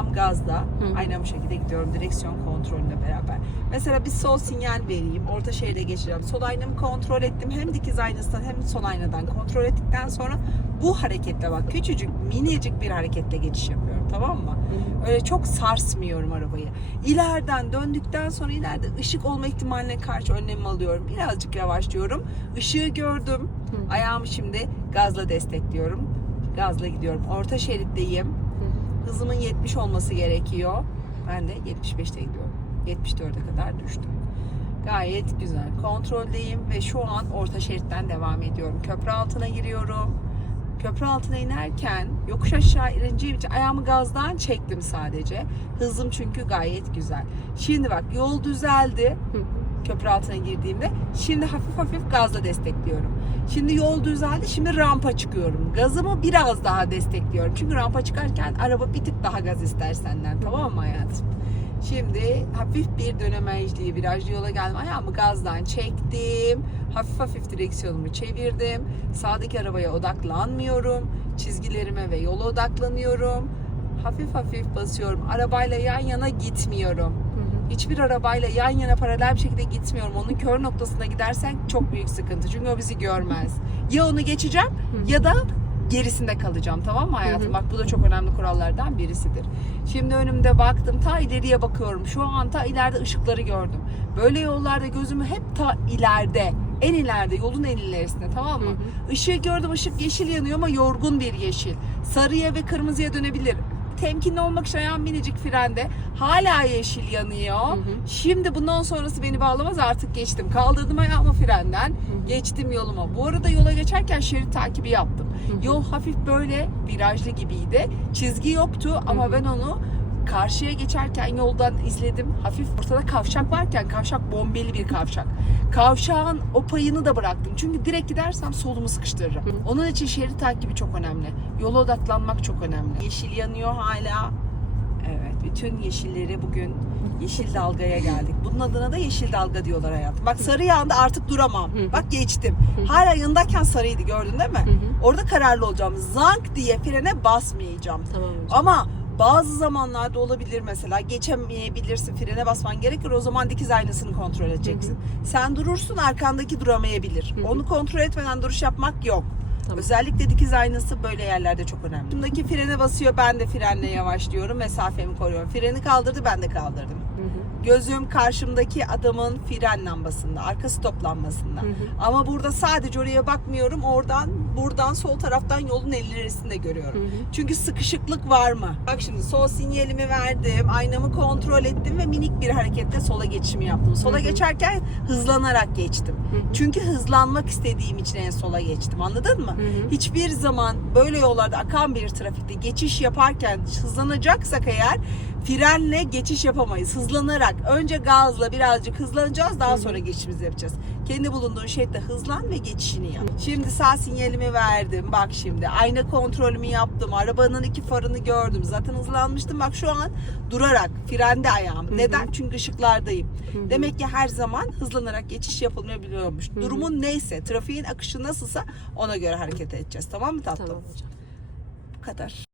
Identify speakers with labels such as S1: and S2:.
S1: Ayağım gazda.
S2: Hı.
S1: Aynen bu şekilde gidiyorum direksiyon kontrolüyle beraber. Mesela bir sol sinyal vereyim. Orta şeride geçeceğim. Sol aynamı kontrol ettim. Hem dikiz aynasından hem sol aynadan kontrol ettikten sonra bu hareketle bak küçücük minicik bir hareketle geçiş yapıyorum. Tamam mı? Öyle çok sarsmıyorum arabayı. İleriden döndükten sonra ileride ışık olma ihtimaline karşı önlemimi alıyorum. Birazcık yavaşlıyorum. Işığı gördüm.
S2: Hı.
S1: Ayağımı şimdi gazla destekliyorum. Gazla gidiyorum. Orta şeritteyim. Hızımın 70 olması gerekiyor. Ben de 75'te gidiyorum. 74'e kadar düştüm. Gayet güzel. Kontroldeyim ve şu an orta şeritten devam ediyorum. Köprü altına giriyorum. Köprü altına inerken yokuş aşağı ineceğim için ayağımı gazdan çektim sadece. Hızım çünkü gayet güzel. Şimdi bak yol düzeldi köprü altına girdiğimde. Şimdi hafif hafif gazla destekliyorum. Şimdi yol düzeldi. Şimdi rampa çıkıyorum. Gazımı biraz daha destekliyorum. Çünkü rampa çıkarken araba bir tık daha gaz ister senden. Tamam mı hayatım? Şimdi hafif bir dönemecliği virajlı yola geldim. Ayağımı gazdan çektim. Hafif hafif direksiyonumu çevirdim. Sağdaki arabaya odaklanmıyorum. Çizgilerime ve yola odaklanıyorum. Hafif hafif basıyorum. Arabayla yan yana gitmiyorum. Hiçbir arabayla yan yana paralel bir şekilde gitmiyorum. Onun kör noktasına gidersen çok büyük sıkıntı. Çünkü o bizi görmez. Ya onu geçeceğim ya da gerisinde kalacağım tamam mı hayatım?
S2: Hı hı.
S1: Bak bu da çok önemli kurallardan birisidir. Şimdi önümde baktım ta ileriye bakıyorum. Şu an ta ileride ışıkları gördüm. Böyle yollarda gözümü hep ta ileride. En ileride yolun en ilerisinde tamam mı?
S2: Hı
S1: Işığı gördüm ışık yeşil yanıyor ama yorgun bir yeşil. Sarıya ve kırmızıya dönebilir. Temkinli olmak için ayağım minicik frende. Hala yeşil yanıyor.
S2: Hı hı.
S1: Şimdi bundan sonrası beni bağlamaz artık geçtim. Kaldırdım ayağımı frenden. Geçtim yoluma. Bu arada yola geçerken şerit takibi yaptım.
S2: hı.
S1: Yol hafif böyle virajlı gibiydi. Çizgi yoktu ama
S2: Hı hı.
S1: ben onu karşıya geçerken yoldan izledim. Hafif ortada kavşak varken kavşak bombeli bir kavşak. Kavşağın o payını da bıraktım. Çünkü direkt gidersem solumu sıkıştırırım.
S2: Hı.
S1: Onun için şerit takibi çok önemli. Yola odaklanmak çok önemli. Yeşil yanıyor hala. Evet, bütün yeşilleri bugün yeşil dalgaya geldik. Bunun adına da yeşil dalga diyorlar hayatım. Bak sarı yandı artık duramam.
S2: Hı.
S1: Bak geçtim.
S2: Hı.
S1: Hala yanındayken sarıydı gördün değil mi?
S2: Hı hı.
S1: Orada kararlı olacağım. Zank diye frene basmayacağım.
S2: Tamam hocam.
S1: Ama bazı zamanlarda olabilir mesela geçemeyebilirsin frene basman gerekir o zaman dikiz aynasını kontrol edeceksin. Sen durursun arkandaki duramayabilir.
S2: Hı hı.
S1: Onu kontrol etmeden duruş yapmak yok.
S2: Tamam.
S1: Özellikle dikiz aynası böyle yerlerde çok önemli. Bundaki frene basıyor ben de frenle yavaşlıyorum mesafemi koruyorum. Freni kaldırdı ben de kaldırdım.
S2: Hı hı.
S1: Gözüm karşımdaki adamın fren lambasında, arka stop lambasında.
S2: Hı hı.
S1: Ama burada sadece oraya bakmıyorum. Oradan, buradan sol taraftan yolun ellerisini de görüyorum.
S2: Hı hı.
S1: Çünkü sıkışıklık var mı? Bak şimdi sol sinyalimi verdim, aynamı kontrol ettim ve minik bir hareketle sola geçişimi yaptım. Sola
S2: Hı hı.
S1: geçerken hızlanarak geçtim.
S2: Hı hı.
S1: Çünkü hızlanmak istediğim için en sola geçtim. Anladın mı?
S2: Hı hı.
S1: Hiçbir zaman böyle yollarda akan bir trafikte geçiş yaparken hızlanacaksak eğer frenle geçiş yapamayız. Hızlanarak önce gazla birazcık hızlanacağız daha sonra geçişimizi yapacağız. Kendi bulunduğun şeritte hızlan ve geçişini yap. Şimdi sağ sinyalimi verdim. Bak şimdi ayna kontrolümü yaptım. Arabanın iki farını gördüm. Zaten hızlanmıştım. Bak şu an durarak frende ayağım. Neden? Çünkü ışıklardayım. Demek ki her zaman hızlanarak geçiş yapılmayabiliyormuş. Durumun neyse, trafiğin akışı nasılsa ona göre hareket edeceğiz. Tamam mı tatlım?
S2: Tamam hocam.
S1: Bu kadar.